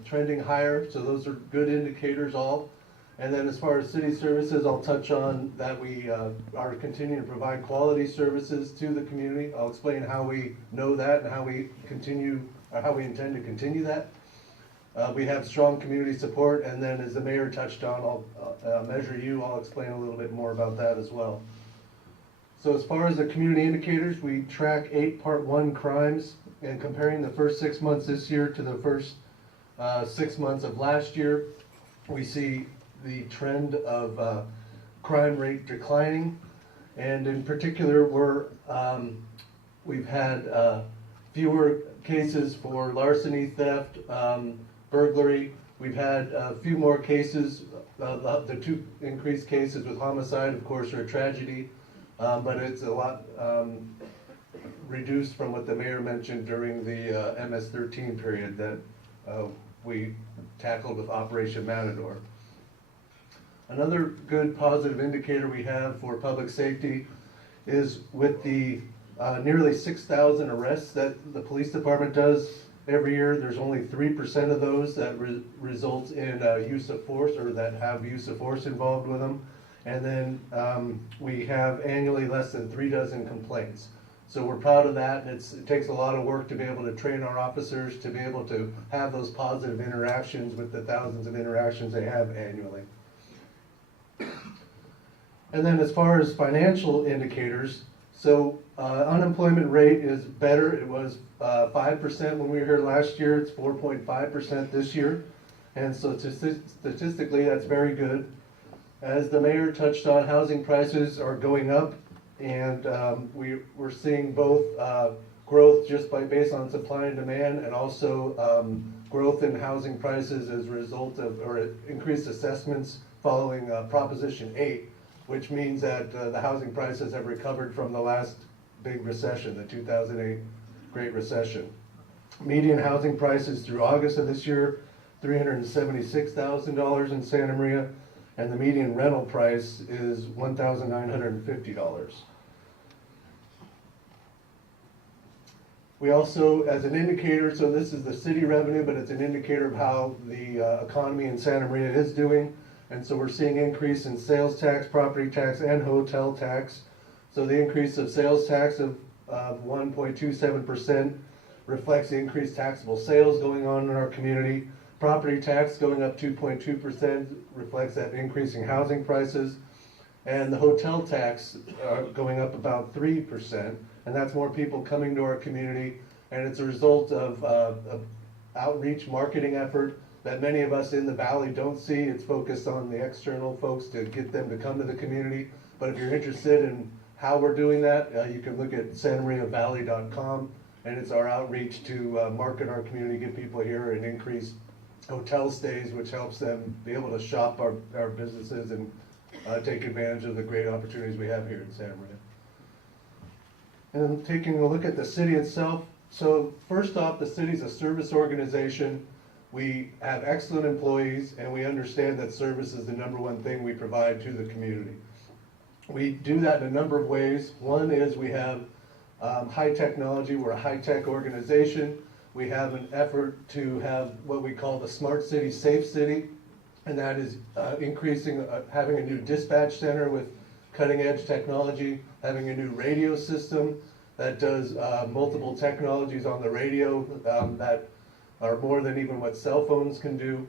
trending higher, so those are good indicators all. And then as far as city services, I'll touch on that we are continuing to provide quality services to the community. I'll explain how we know that and how we intend to continue that. We have strong community support, and then as the mayor touched on, I'll Measure U, I'll explain a little bit more about that as well. So as far as the community indicators, we track 8 Part 1 crimes, and comparing the first 6 months this year to the first 6 months of last year, we see the trend of crime rate declining. And in particular, we've had fewer cases for larceny, theft, burglary. We've had a few more cases. The 2 increased cases with homicide, of course, are a tragedy, but it's a lot reduced from what the mayor mentioned during the MS-13 period that we tackled with Operation Matador. Another good positive indicator we have for public safety is with the nearly 6,000 arrests that the police department does every year. There's only 3% of those that result in use of force, or that have use of force involved with them. And then we have annually less than 3 dozen complaints. So we're proud of that, and it takes a lot of work to be able to train our officers to be able to have those positive interactions with the thousands of interactions they have annually. And then as far as financial indicators, so unemployment rate is better. It was 5% when we were here last year. It's 4.5% this year. And so statistically, that's very good. As the mayor touched on, housing prices are going up, and we're seeing both growth just based on supply and demand, and also growth in housing prices as a result of, or increased assessments following Proposition 8, which means that the housing prices have recovered from the last big recession, the 2008 Great Recession. Median housing prices through August of this year, $376,000 in Santa Maria, and the median rental price is $1,950. We also, as an indicator, so this is the city revenue, but it's an indicator of how the economy in Santa Maria is doing. And so we're seeing increase in sales tax, property tax, and hotel tax. So the increase of sales tax of 1.27% reflects the increased taxable sales going on in our community. Property tax going up 2.2% reflects that increasing housing prices. And the hotel tax going up about 3%. And that's more people coming to our community. And it's a result of outreach marketing effort that many of us in the valley don't see. It's focused on the external folks to get them to come to the community. But if you're interested in how we're doing that, you can look at santamariavalley.com, and it's our outreach to market our community, get people here, and increase hotel stays, which helps them be able to shop our businesses and take advantage of the great opportunities we have here in Santa Maria. And taking a look at the city itself. So first off, the city's a service organization. We have excellent employees, and we understand that service is the #1 thing we provide to the community. We do that in a number of ways. One is we have high technology. We're a high-tech organization. We have an effort to have what we call the Smart City, Safe City, and that is increasing, having a new dispatch center with cutting-edge technology, having a new radio system that does multiple technologies on the radio that are more than even what cell phones can do.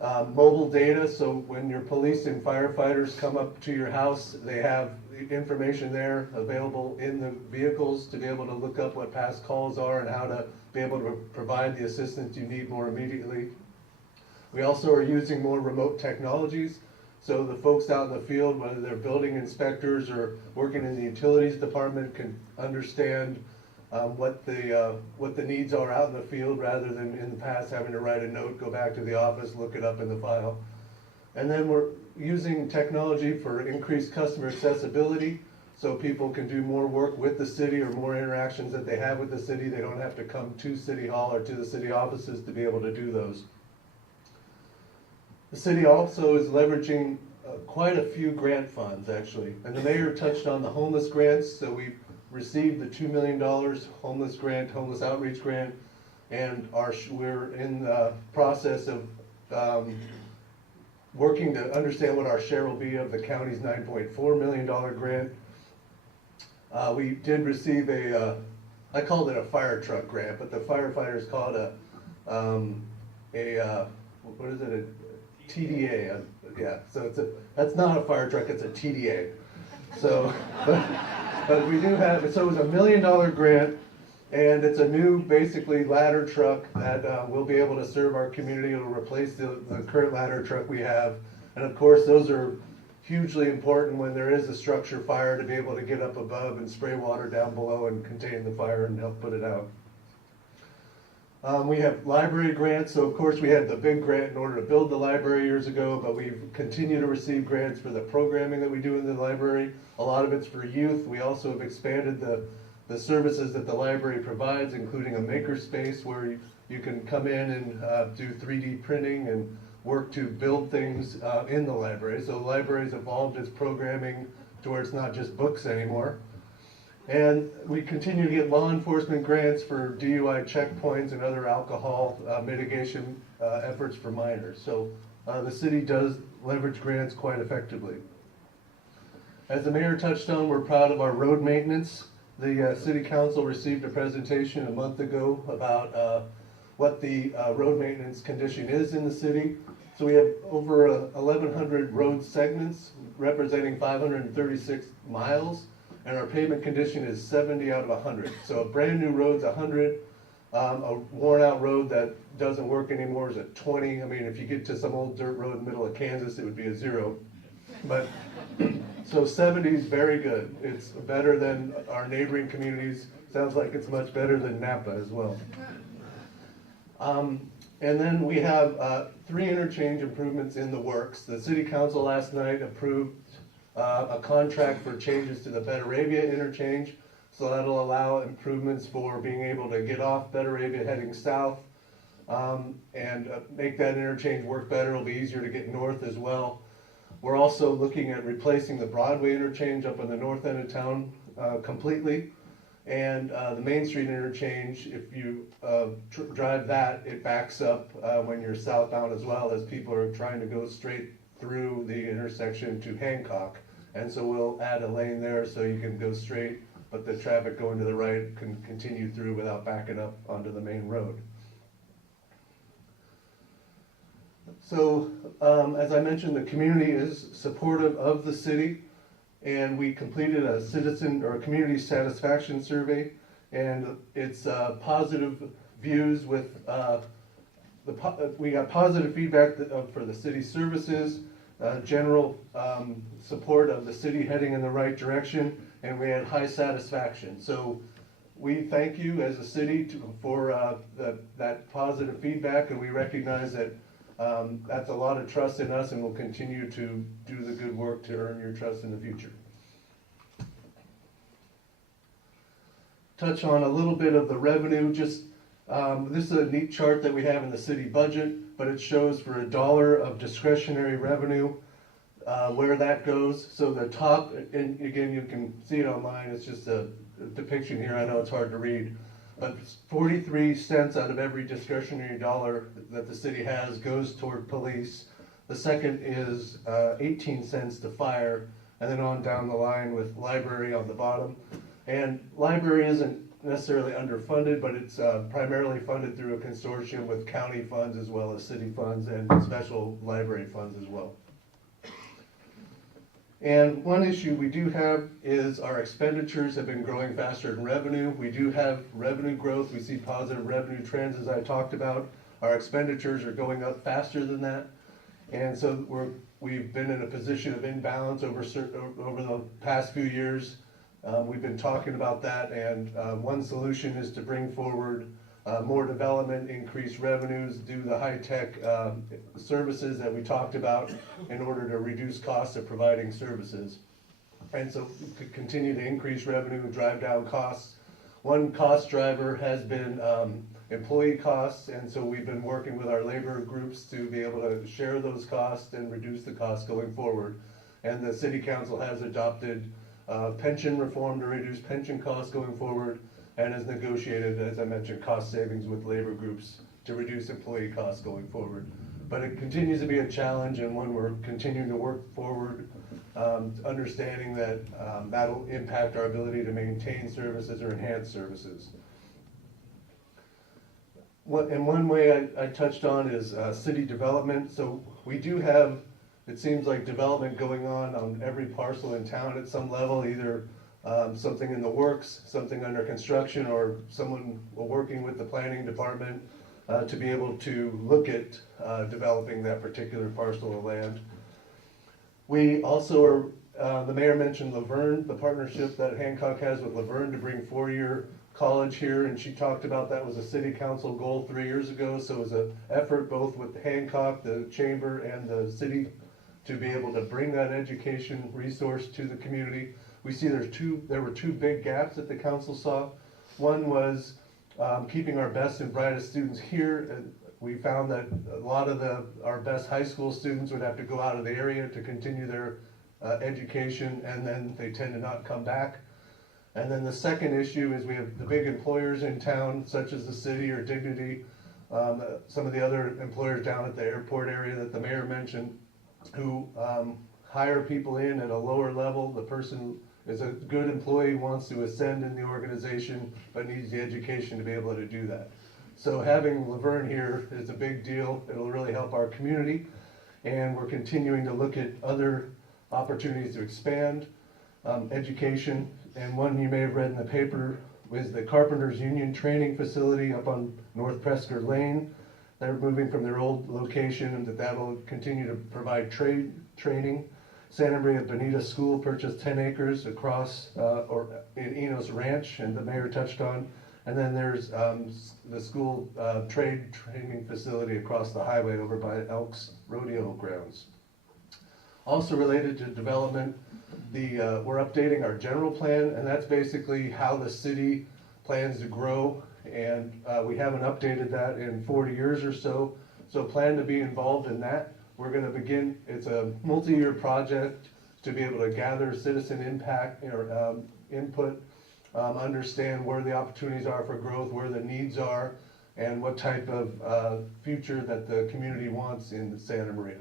Mobile data, so when your police and firefighters come up to your house, they have information there available in the vehicles to be able to look up what past calls are and how to be able to provide the assistance you need more immediately. We also are using more remote technologies, so the folks out in the field, whether they're building inspectors or working in the utilities department, can understand what the needs are out in the field, rather than in the past having to write a note, go back to the office, look it up in the file. And then we're using technology for increased customer accessibility, so people can do more work with the city or more interactions that they have with the city. They don't have to come to City Hall or to the city offices to be able to do those. The city also is leveraging quite a few grant funds, actually. And the mayor touched on the homeless grants, so we've received the $2 million homeless grant, homeless outreach grant, and we're in the process of working to understand what our share will be of the county's $9.4 million grant. We did receive I called it a fire truck grant, but the firefighters call it what is it, a TDA, yeah, so that's not a fire truck, it's a TDA. So, But we do have, so it was $1 million grant, and it's a new, basically, ladder truck that will be able to serve our community. It'll replace the current ladder truck we have. And of course, those are hugely important when there is a structure fire to be able to get up above and spray water down below and contain the fire and help put it out. We have library grants, so of course we had the big grant in order to build the library years ago, but we've continued to receive grants for the programming that we do in the library. A lot of it's for youth. We also have expanded the services that the library provides, including a maker space where you can come in and do 3D printing and work to build things in the library. So the library's evolved its programming to where it's not just books anymore. And we continue to get law enforcement grants for DUI checkpoints and other alcohol mitigation efforts for minors. So the city does leverage grants quite effectively. As the mayor touched on, we're proud of our road maintenance. The city council received a presentation a month ago about what the road maintenance condition is in the city. So we have over 1,100 road segments representing 536 miles. And our pavement condition is 70 out of 100. So a brand new road's 100. A worn out road that doesn't work anymore is a 20. I mean, if you get to some old dirt road in the middle of Kansas, it would be a 0. But so 70 is very good. It's better than our neighboring communities. Sounds like it's much better than Napa as well. And then we have 3 interchange improvements in the works. The city council last night approved a contract for changes to the Betaravia interchange. So that'll allow improvements for being able to get off Betaravia heading south and make that interchange work better. It'll be easier to get north as well. We're also looking at replacing the Broadway interchange up on the north end of town completely. And the Main Street interchange, if you drive that, it backs up when you're southbound as well, as people are trying to go straight through the intersection to Hancock. And so we'll add a lane there so you can go straight, but the traffic going to the right can continue through without backing up onto the main road. So as I mentioned, the community is supportive of the city, and we completed a citizen or a community satisfaction survey, and it's positive views with we got positive feedback for the city services, general support of the city heading in the right direction, and we had high satisfaction. So we thank you as a city for that positive feedback, and we recognize that that's a lot of trust in us, and we'll continue to do the good work to earn your trust in the future. Touch on a little bit of the revenue. Just this is a neat chart that we have in the city budget, but it shows for $1 of discretionary revenue where that goes. So the top, and again, you can see it online, it's just a depiction here. I know it's hard to read, but 43 cents out of every discretionary dollar that the city has goes toward police. The second is 18 cents to fire, and then on down the line with library on the bottom. And library isn't necessarily underfunded, but it's primarily funded through a consortium with county funds as well as city funds and special library funds as well. And one issue we do have is our expenditures have been growing faster than revenue. We do have revenue growth. We see positive revenue trends, as I talked about. Our expenditures are going up faster than that. And so we've been in a position of imbalance over the past few years. We've been talking about that, and one solution is to bring forward more development, increase revenues, do the high-tech services that we talked about in order to reduce costs of providing services. And so we could continue to increase revenue and drive down costs. One cost driver has been employee costs, and so we've been working with our labor groups to be able to share those costs and reduce the costs going forward. And the city council has adopted pension reform to reduce pension costs going forward, and has negotiated, as I mentioned, cost savings with labor groups to reduce employee costs going forward. But it continues to be a challenge, and one we're continuing to work forward, understanding that that'll impact our ability to maintain services or enhance services. And one way I touched on is city development. So we do have, it seems like, development going on every parcel in town at some level, either something in the works, something under construction, or someone working with the planning department to be able to look at developing that particular parcel of land. We also are, the mayor mentioned Laverne, the partnership that Hancock has with Laverne to bring four-year college here, and she talked about that was a city council goal 3 years ago, so it was an effort both with Hancock, the chamber, and the city to be able to bring that education resource to the community. We see there were two big gaps that the council saw. One was keeping our best and brightest students here. And we found that a lot of our best high school students would have to go out of the area to continue their education, and then they tend to not come back. And then the second issue is we have the big employers in town, such as the city or Dignity, some of the other employers down at the airport area that the mayor mentioned, who hire people in at a lower level. The person is a good employee, wants to ascend in the organization, but needs the education to be able to do that. So having Laverne here is a big deal. It'll really help our community, and we're continuing to look at other opportunities to expand education. And one you may have read in the paper was the Carpenters Union Training Facility up on North Presker Lane. They're moving from their old location, and that will continue to provide training. Santa Maria Bonita School purchased 10 acres across or in Enos Ranch, and the mayor touched on. And then there's the school training facility across the highway over by Elks Rodeo Grounds. Also related to development, we're updating our general plan, and that's basically how the city plans to grow, and we haven't updated that in 40 years or so. So plan to be involved in that. We're going to begin, it's a multi-year project to be able to gather citizen impact or input, understand where the opportunities are for growth, where the needs are, and what type of future that the community wants in Santa Maria.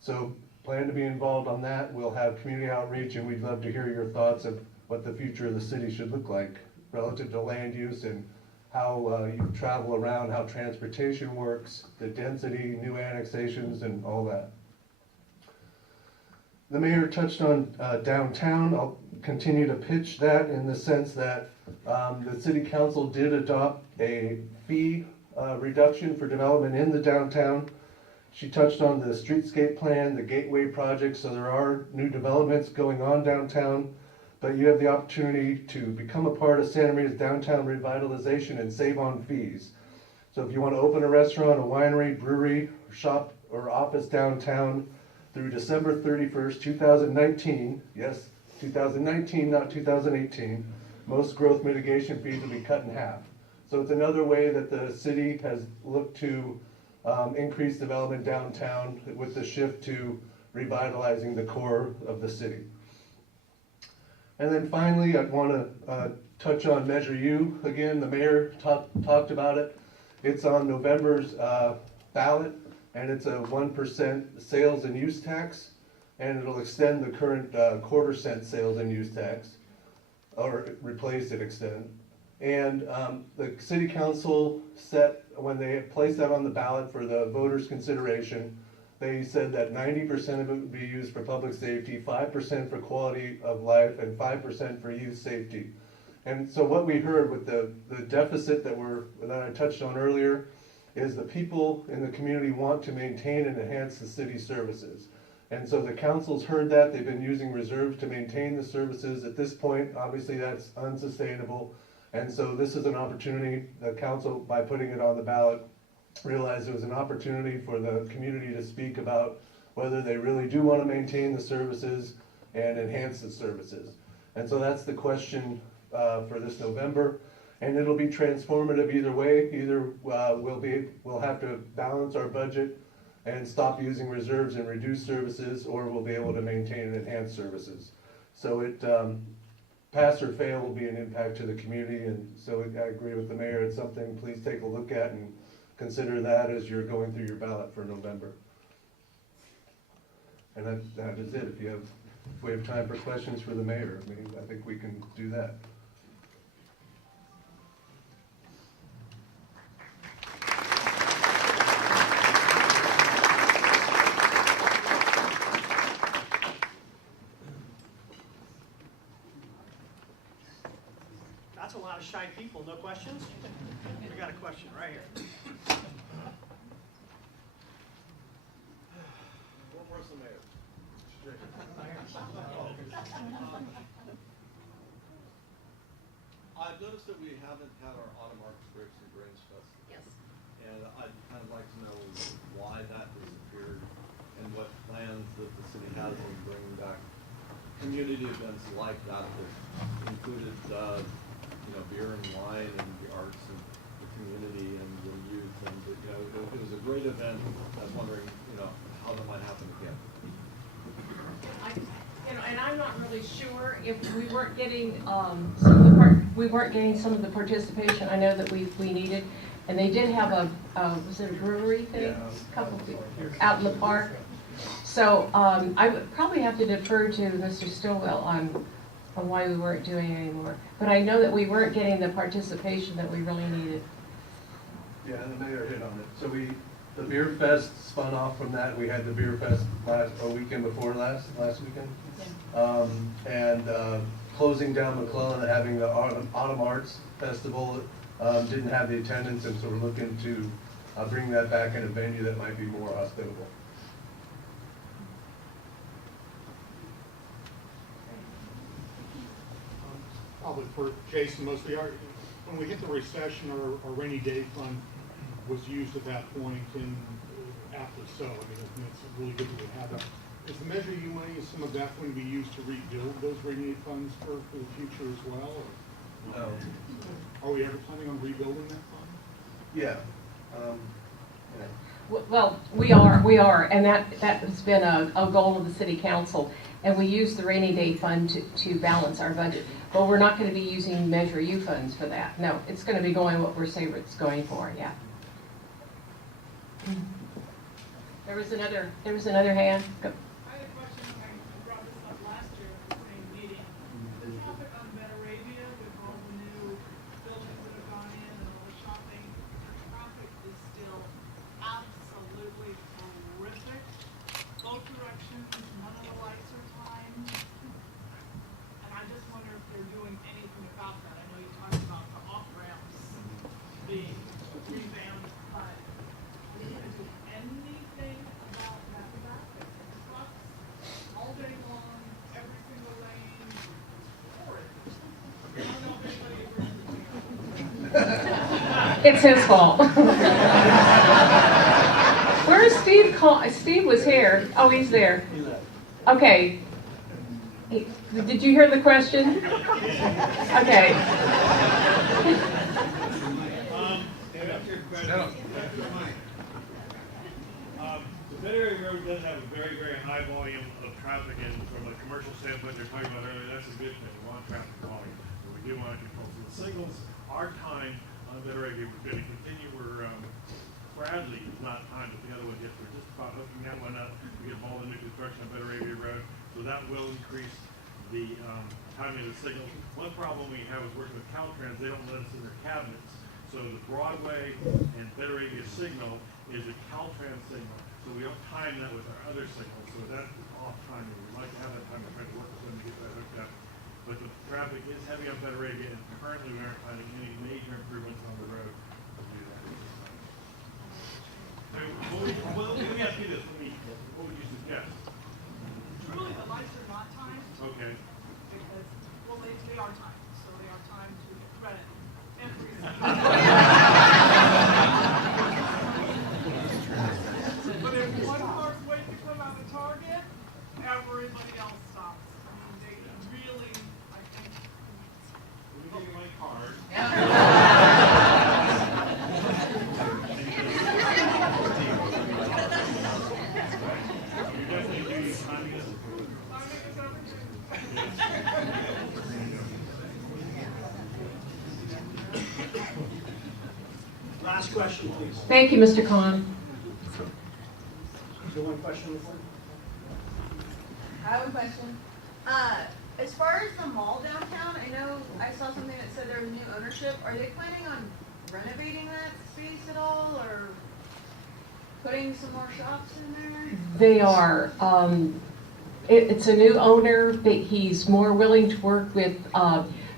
So plan to be involved on that. We'll have community outreach, and we'd love to hear your thoughts of what the future of the city should look like relative to land use and how you travel around, how transportation works, the density, new annexations, and all that. The mayor touched on downtown. I'll continue to pitch that in the sense that the city council did adopt a fee reduction for development in the downtown. She touched on the streetscape plan, the gateway project, so there are new developments going on downtown, but you have the opportunity to become a part of Santa Maria's downtown revitalization and save on fees. So if you want to open a restaurant, a winery, brewery, shop, or office downtown through December 31st, 2019, yes, 2019, not 2018, most growth mitigation fees will be cut in half. So it's another way that the city has looked to increase development downtown with the shift to revitalizing the core of the city. And then finally, I'd want to touch on Measure U. Again, the mayor talked about it. It's on November's ballot, and it's a 1% sales and use tax, and it'll extend the current quarter-cent sales and use tax, or replace it, extend. And the city council set, when they placed that on the ballot for the voters' consideration, they said that 90% of it would be used for public safety, 5% for quality of life, and 5% for youth safety. And so what we heard with the deficit that I touched on earlier is the people in the community want to maintain and enhance the city services. And so the council's heard that. They've been using reserves to maintain the services. At this point, obviously that's unsustainable. And so this is an opportunity, the council, by putting it on the ballot, realized it was an opportunity for the community to speak about whether they really do want to maintain the services and enhance the services. And so that's the question for this November. And it'll be transformative either way. Either we'll have to balance our budget and stop using reserves and reduce services, or we'll be able to maintain and enhance services. So it pass or fail will be an impact to the community, and so I agree with the mayor. It's something please take a look at and consider that as you're going through your ballot for November. And that is it. If we have time for questions for the mayor, I think we can do that. That's a lot of shy people. No questions? We got a question right here. One more than mayor. I've noticed that we haven't had our autumn arts, grapes, and grains festival. Yes. And I'd kind of like to know why that disappeared and what plans that the city has on bringing back community events like that that included, beer and wine and the arts and the community and the youth. And, it was a great event. I'm wondering, how that might happen again. And I'm not really sure if we weren't getting some of the participation I know that we needed. And they did have was it a brewery thing? Yeah. A couple of people out in the park. So I would probably have to defer to Mr. Stilwell on why we weren't doing it anymore. But I know that we weren't getting the participation that we really needed. Yeah, and the mayor hit on it. So the beer fest spun off from that. We had the beer fest weekend before last weekend. And closing down McClellan and having the Autumn Arts Festival didn't have the attendance, and so we're looking to bring that back in a venue that might be more hospitable. Probably for Jason mostly, when we hit the recession, our rainy day fund was used at that point and after so. I mean, it's really good that we have that. Is the Measure U money, is some of that going to be used to rebuild those rainy day funds for the future as well? Or? No. Are we ever planning on rebuilding that fund? Yeah. Well, we are, and that has been a goal of the city council. And we use the rainy day fund to balance our budget. But we're not going to be using Measure U funds for that. No, it's going to be going what we're saying it's going for, yeah. There was another hand. Go. I had a question, I brought this up last year at the same meeting. The traffic on Betaravia with all the new buildings that have gone in and all the shopping, the traffic is still absolutely horrific. Both directions, none of the lights are timed. And I just wonder if they're doing anything about that. I know you talked about the off-ramps being revamped, but are you gonna do anything about that traffic? Trucks all day long, every single lane, horrid. I don't know if anybody agrees with me. It's his fault. Where is Steve? Steve was here. Oh, he's there. Okay. Did you hear the question? Okay. The Betteray Road does have a very, very high volume of traffic, and from a commercial standpoint, they're talking about earlier, that's a good thing. We want traffic volume, but we do want to control. So the signals, our time on Betteray is going to continue. We're Bradley is not timed, but the other one yet. We're just about hooking that one up. We get all the new construction on Betteray Road, so that will increase the timing of the signals. One problem we have is working with Caltrans. They don't let us in their cabinets. So the Broadway and Betteravia signal is a Caltrans signal. So we don't time that with our other signals. So that is off timing. We'd like to have that time. We're trying to work with them to get that hooked up. But the traffic is heavy on Betteravia, and currently we aren't finding any major improvements on the road to do that. So, let me ask you this. What would you suggest? Truly, the lights are not timed. Okay. Because, well, they are timed, so they are timed to get credit every single But if one car's waiting to come out of Target, everybody else stops. I mean, they really, I think. Let me get my card. You definitely do use timing as Timing is everything. Last question, please. Thank you, Mr. Khan. Is there one question? I have a question. As far as the mall downtown, I know I saw something that said there was new ownership. Are they planning on renovating that space at all, or putting some more shops in there? They are. It's a new owner, but he's more willing to work with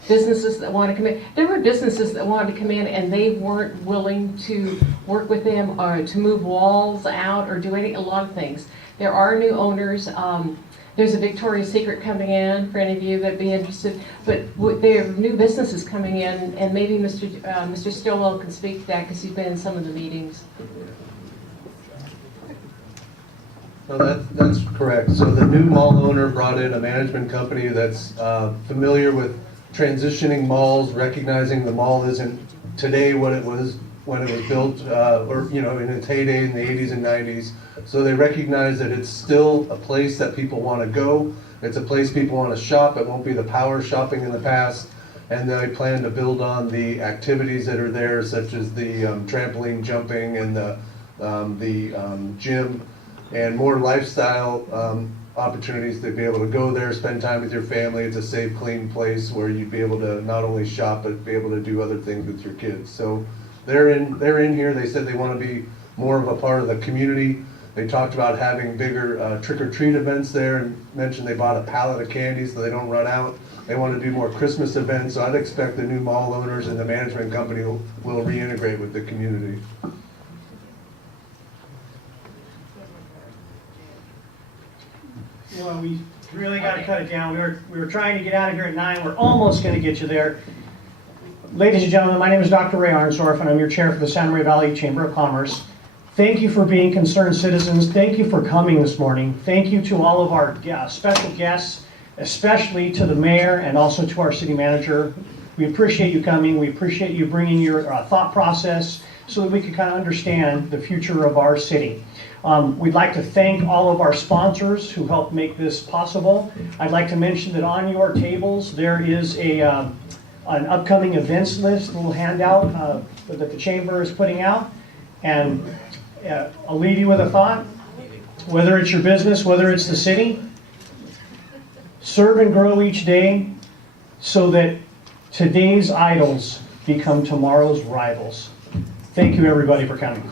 businesses that want to come in. There were businesses that wanted to come in and they weren't willing to work with them or to move walls out or do a lot of things. There are new owners. There's a Victoria's Secret coming in for any of you that'd be interested. But there are new businesses coming in, and maybe Mr. Stilwell can speak to that because he's been in some of the meetings. No, that's correct. So the new mall owner brought in a management company that's familiar with transitioning malls, recognizing the mall isn't today what it was when it was built, or in its heyday in the 80s and 90s. So they recognize that it's still a place that people want to go. It's a place people want to shop. It won't be the power shopping in the past. And they plan to build on the activities that are there, such as the trampoline jumping and the gym, and more lifestyle opportunities to be able to go there, spend time with your family. It's a safe, clean place where you'd be able to not only shop, but be able to do other things with your kids. So they're in here. They said they want to be more of a part of the community. They talked about having bigger trick-or-treat events there, and mentioned they bought a pallet of candy so they don't run out. They want to do more Christmas events, so I'd expect the new mall owners and the management company will reintegrate with the community. Well, we really got to cut it down. We were trying to get out of here at 9. We're almost going to get you there. Ladies and gentlemen, my name is Dr. Ray Arnsdorf, and I'm your chair for the Santa Maria Valley Chamber of Commerce. Thank you for being concerned citizens. Thank you for coming this morning. Thank you to all of our special guests, especially to the mayor and also to our city manager. We appreciate you coming. We appreciate you bringing your thought process so that we can kind of understand the future of our city. We'd like to thank all of our sponsors who helped make this possible. I'd like to mention that on your tables there is an upcoming events list, a little handout that the chamber is putting out. And I'll leave you with a thought. Whether it's your business, whether it's the city, serve and grow each day so that today's idols become tomorrow's rivals. Thank you, everybody, for coming.